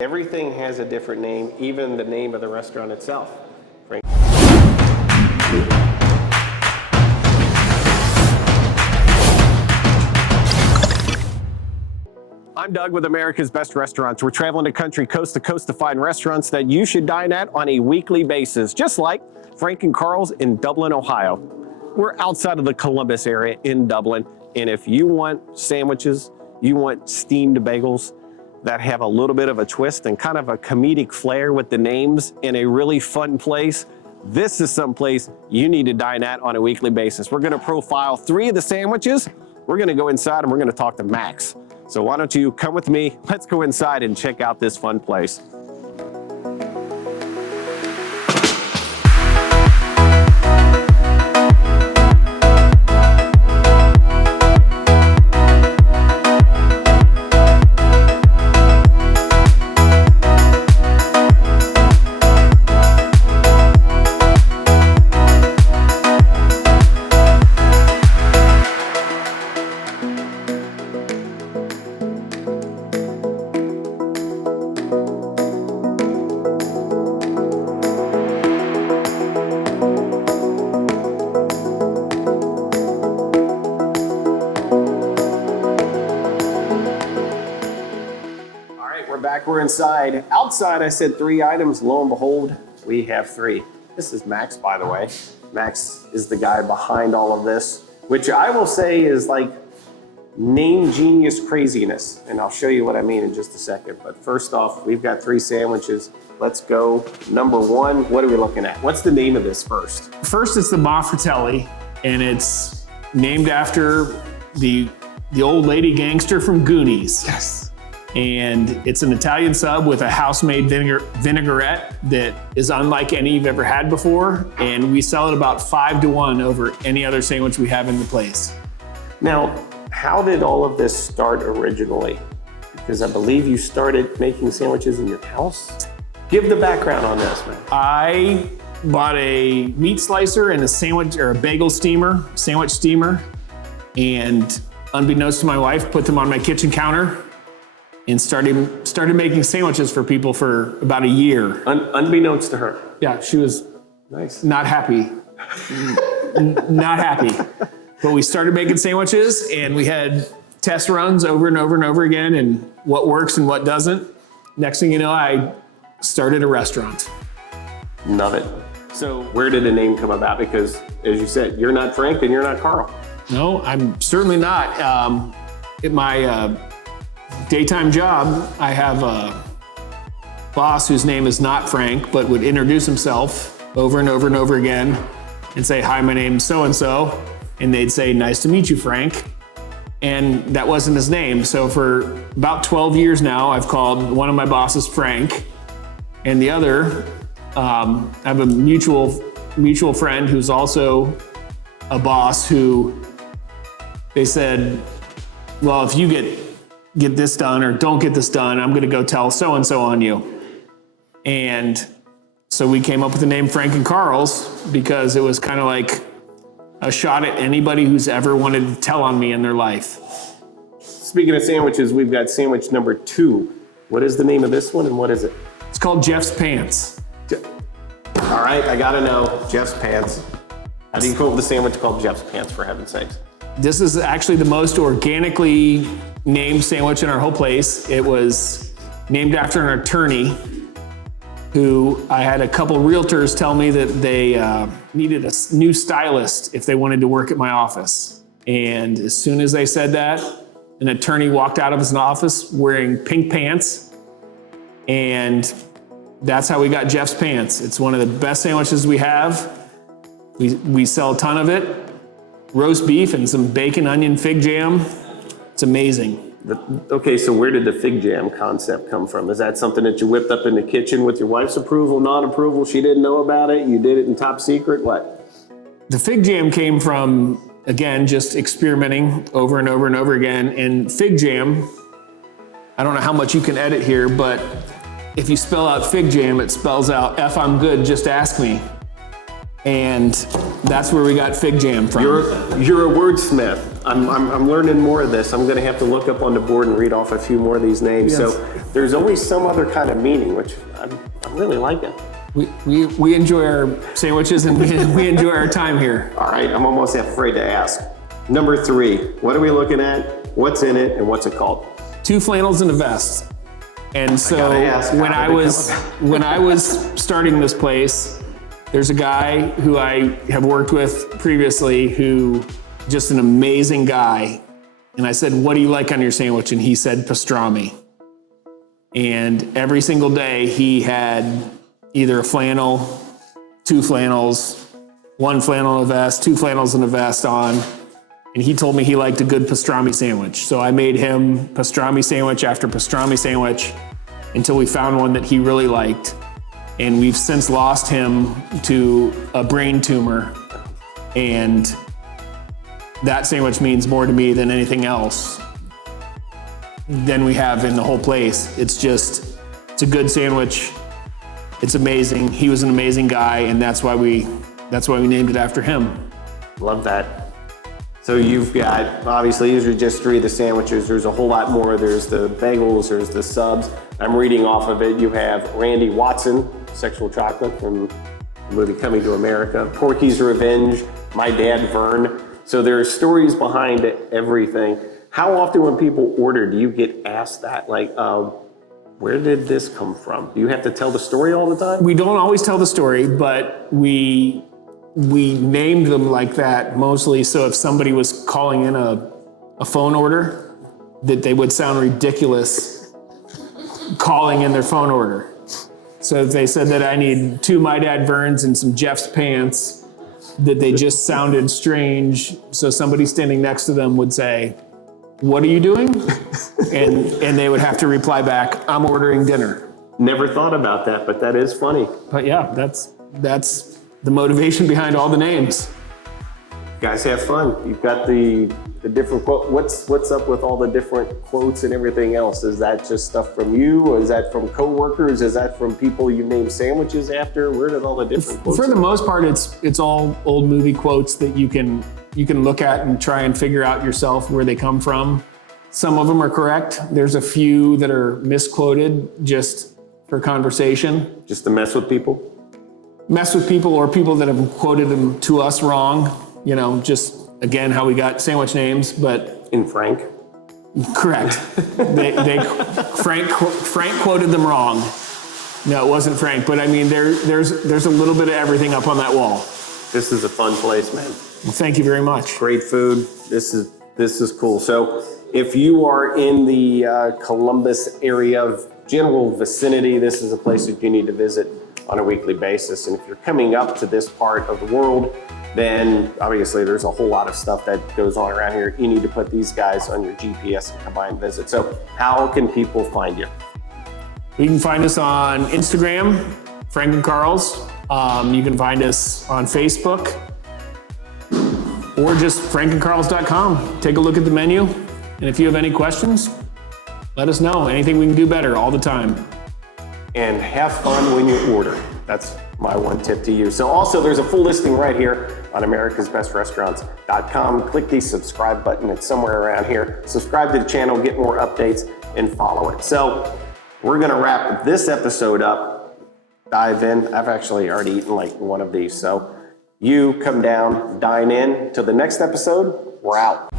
Everything has a different name, even the name of the restaurant itself. Frank. I'm Doug with America's Best Restaurants. We're traveling the country coast to coast to find restaurants that you should dine at on a weekly basis, just like Frank and Carl's in Dublin, Ohio. We're outside of the Columbus area in Dublin, and if you want sandwiches, you want steamed bagels that have a little bit of a twist and kind of a comedic flair with the names in a really fun place, this is some place you need to dine at on a weekly basis. We're gonna profile 3 of the sandwiches. We're gonna go inside and we're gonna talk to Max. So why don't you come with me? Let's go inside and check out this fun place. We're inside. Outside, I said 3 items. Lo and behold, we have 3. This is Max, by the way. Max is the guy behind all of this, which I will say is like name genius craziness. And I'll show you what I mean in just a second. But first off, we've got 3 sandwiches. Let's go. Number 1, what are we looking at? What's the name of this first? First, it's the Fratelli, and it's named after the old lady gangster from Goonies. Yes. And it's an Italian sub with a house-made vinaigrette that is unlike any you've ever had before. And we sell it about 5 to 1 over any other sandwich we have in the place. Now, how did all of this start originally? Because I believe you started making sandwiches in your house. Give the background on this, man. I bought a meat slicer and a sandwich or a bagel steamer, sandwich steamer, and unbeknownst to my wife, put them on my kitchen counter and started making sandwiches for people for about a year. Unbeknownst to her. Yeah, she was nice. Not happy. Not happy. But we started making sandwiches and we had test runs over and over and over again and what works and what doesn't. Next thing you know, I started a restaurant. Love it. So where did the name come about? Because as you said, you're not Frank and you're not Carl. No, I'm certainly not. At my daytime job, I have a boss whose name is not Frank, but would introduce himself over and over and over again and say, "Hi, my name's so-and-so." And they'd say, "Nice to meet you, Frank." And that wasn't his name. So for about 12 years now, I've called one of my bosses Frank, and the other, I have a mutual friend who's also a boss who they said, "Well, if you get this done or don't get this done, I'm gonna go tell so-and-so on you." And so we came up with the name Frank and Carl's because it was kind of like a shot at anybody who's ever wanted to tell on me in their life. Speaking of sandwiches, we've got sandwich number 2. What is the name of this one and what is it? It's called Jeff's Pants. All right, I gotta know, Jeff's Pants. How do you come up with a sandwich called Jeff's Pants, for heaven's sakes? This is actually the most organically named sandwich in our whole place. It was named after an attorney who I had a couple realtors tell me that they needed a new stylist if they wanted to work at my office. And as soon as they said that, an attorney walked out of his office wearing pink pants. And that's how we got Jeff's Pants. It's one of the best sandwiches we have. We sell a ton of it. Roast beef and some bacon, onion, fig jam. It's amazing. Okay, so where did the fig jam concept come from? Is that something that you whipped up in the kitchen with your wife's approval, non-approval? She didn't know about it? You did it in top secret? What? The fig jam came from, again, just experimenting over and over and over again. And fig jam, I don't know how much you can edit here, but if you spell out fig jam, it spells out F I'm good, just ask me. And that's where we got fig jam from. You're a wordsmith. I'm learning more of this. I'm gonna have to look up on the board and read off a few more of these names. Yes. So there's always some other kind of meaning, which I'm really liking. We enjoy our sandwiches and we enjoy our time here. All right, I'm almost afraid to ask. Number 3, what are we looking at? What's in it and what's it called? 2 flannels and a vest. And so when I was starting this place, there's a guy who I have worked with previously who just an amazing guy. And I said, what do you like on your sandwich? And he said pastrami. And every single day he had either a flannel, 2 flannels, 1 flannel and a vest, 2 flannels and a vest on. And he told me he liked a good pastrami sandwich. So I made him pastrami sandwich after pastrami sandwich until we found one that he really liked. And we've since lost him to a brain tumor. And that sandwich means more to me than anything else than we have in the whole place. It's a good sandwich. It's amazing. He was an amazing guy, and that's why we named it after him. Love that. So you've got, obviously, these are just 3 of the sandwiches. There's a whole lot more. There's the bagels, there's the subs. I'm reading off of it. You have Randy Watson, Sexual Chocolate from the movie Coming to America, Porky's Revenge, My Dad Vern. So there are stories behind everything. How often when people order, do you get asked that? Like, where did this come from? Do you have to tell the story all the time? We don't always tell the story, but we named them like that mostly so if somebody was calling in a phone order, that they would sound ridiculous calling in their phone order. So if they said that I need 2 My Dad Verns and some Jeff's pants, that they just sounded strange. So somebody standing next to them would say, what are you doing? and they would have to reply back, I'm ordering dinner. Never thought about that, but that is funny. But yeah, that's the motivation behind all the names. Guys, have fun. You've got the different quote. What's up with all the different quotes and everything else? Is that just stuff from you, or is that from coworkers? Is that from people you name sandwiches after? Where did all the different quotes? For the most part, it's all old movie quotes that you can look at and try and figure out yourself where they come from. Some of them are correct. There's a few that are misquoted just for conversation. Just to mess with people? Mess with people, or people that have quoted them to us wrong. You know, just again, how we got sandwich names, but. In Frank? Correct. Frank quoted them wrong. No, it wasn't Frank, but I mean, there's a little bit of everything up on that wall. This is a fun place, man. Well, thank you very much. Great food. This is cool. So if you are in the Columbus area, general vicinity, this is a place that you need to visit on a weekly basis. And if you're coming up to this part of the world, then obviously there's a whole lot of stuff that goes on around here. You need to put these guys on your GPS and come by and visit. So how can people find you? You can find us on Instagram, Frank and Carl's. You can find us on Facebook, or just frankandcarls.com. Take a look at the menu. And if you have any questions, let us know. Anything we can do better all the time. And have fun when you order. That's my one tip to you. So also there's a full listing right here on americasbestrestaurants.com. Click the subscribe button. It's somewhere around here. Subscribe to the channel, get more updates, and follow it. So we're gonna wrap this episode up, dive in. I've actually already eaten like one of these. So you come down, dine in. Till the next episode, we're out.